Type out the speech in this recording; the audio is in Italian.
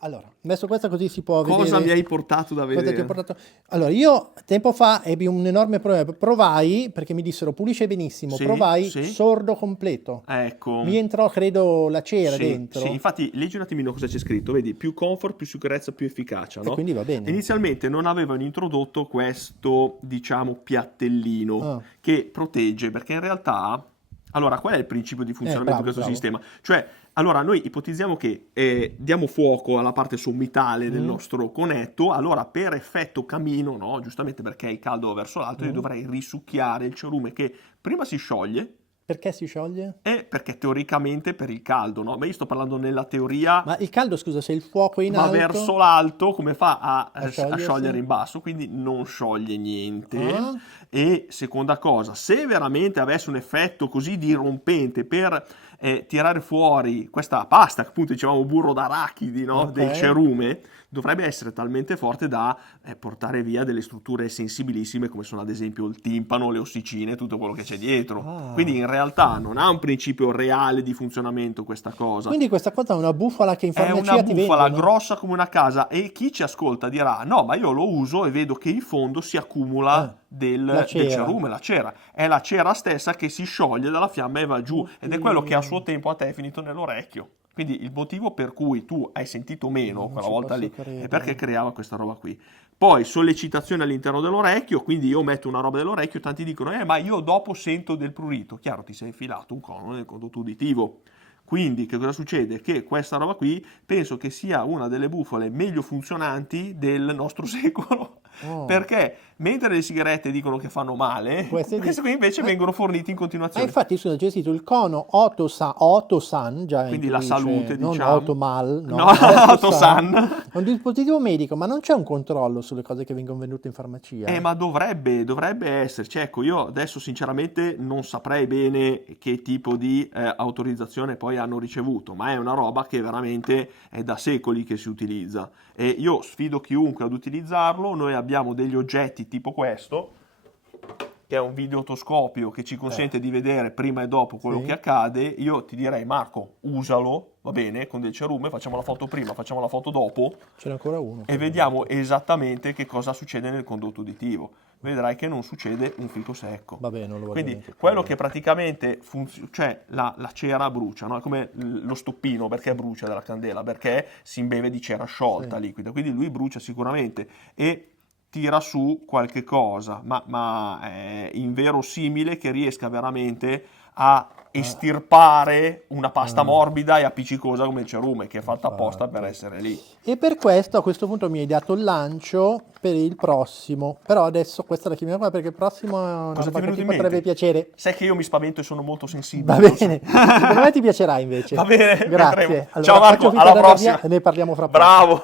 Allora, adesso questa così si può vedere. Cosa mi hai portato da Cosa ti ho vedere? portato? Allora, io tempo fa ebbi un enorme problema. Provai, perché mi dissero pulisce benissimo, Sì, provai sì. sordo completo. Ecco. Mi entrò, credo, la cera Sì, dentro. sì, infatti leggi un attimino cosa c'è scritto, vedi, più comfort, più sicurezza, più efficacia, E no? quindi va bene. Inizialmente non avevano introdotto questo, diciamo, piattellino Ah. che protegge, perché in realtà, allora, qual è il principio di funzionamento Bravo, di questo bravo. sistema? Cioè, allora, noi ipotizziamo che diamo fuoco alla parte sommitale del nostro conetto, allora per effetto camino, no? Giustamente perché il caldo va verso l'alto, io dovrei risucchiare il cerume che prima si scioglie, Perché si scioglie? perché teoricamente per il caldo, no? Ma io sto parlando nella teoria, Ma il caldo, scusa, se il fuoco è in va alto... verso l'alto, come fa a sciogliersi? sciogliere in basso? Quindi non scioglie niente. Ah. E seconda cosa, se veramente avesse un effetto così dirompente per tirare fuori questa pasta, che appunto dicevamo burro d'arachidi, no? Ok. Del cerume, dovrebbe essere talmente forte da portare via delle strutture sensibilissime come sono ad esempio il timpano, le ossicine, tutto quello che c'è dietro. Ah. Quindi in realtà non ha un principio reale di funzionamento questa cosa. Quindi questa cosa è una bufala che in È farmacia una ti bufala vendono? grossa come una casa e chi ci ascolta dirà no, ma io lo uso e vedo che in fondo si accumula la del cera. cerume, la cera. È la cera stessa che si scioglie dalla fiamma e va giù ed è quello che a suo tempo a te è finito nell'orecchio. Quindi il motivo per cui tu hai sentito meno quella ci volta posso lì credere. è perché creava questa roba qui. Poi sollecitazione all'interno dell'orecchio, quindi io metto una roba dell'orecchio, tanti dicono ma io dopo sento del prurito. Chiaro, ti sei infilato un cono nel condotto uditivo. Quindi che cosa succede? Che questa roba qui penso che sia una delle bufale meglio funzionanti del nostro secolo. Oh. Perché mentre le sigarette dicono che fanno male, Queste queste qui invece vengono fornite in continuazione. infatti, scusa, c'è scritto il cono Otosan, già Quindi la introduce, salute, non diciamo. Otomal, No, Otosan. È un dispositivo medico, ma non c'è un controllo sulle cose che vengono vendute in farmacia. Ma dovrebbe esserci. Ecco, io adesso sinceramente non saprei bene che tipo di autorizzazione poi hanno ricevuto, ma è una roba che veramente è da secoli che si utilizza. E io sfido chiunque ad utilizzarlo. Noi abbiamo degli oggetti tipo questo, che è un videotoscopio che ci consente di vedere prima e dopo quello che accade. Io ti direi, Marco, usalo, va bene, con del cerume, facciamo la foto prima, facciamo la foto dopo Ce n'è ancora uno. e vediamo esattamente che cosa succede nel condotto uditivo. Vedrai che non succede un fico secco. Va bene, non lo voglio Quindi neanche quello più. che praticamente cioè la cera brucia, no? È come lo stoppino, perché brucia della candela? Perché si imbeve di cera sciolta, liquida, quindi lui brucia sicuramente e tira su qualche cosa, ma è inverosimile che riesca veramente a estirpare una pasta morbida e appiccicosa come il cerume, che è fatta apposta per essere lì. E per questo a questo punto mi hai dato il lancio per il prossimo. Però adesso questa la chiamiamo qua perché il prossimo è una Cosa ti roba è che venuto ti in potrebbe mente? piacere. Sai che io mi spavento e sono molto sensibile. Va lo so. bene, secondo me ti piacerà invece. Va bene, Grazie. vedremo. Allora, Ciao Marco, faccio finta alla di andare prossima. via e ne parliamo fra poco. Bravo.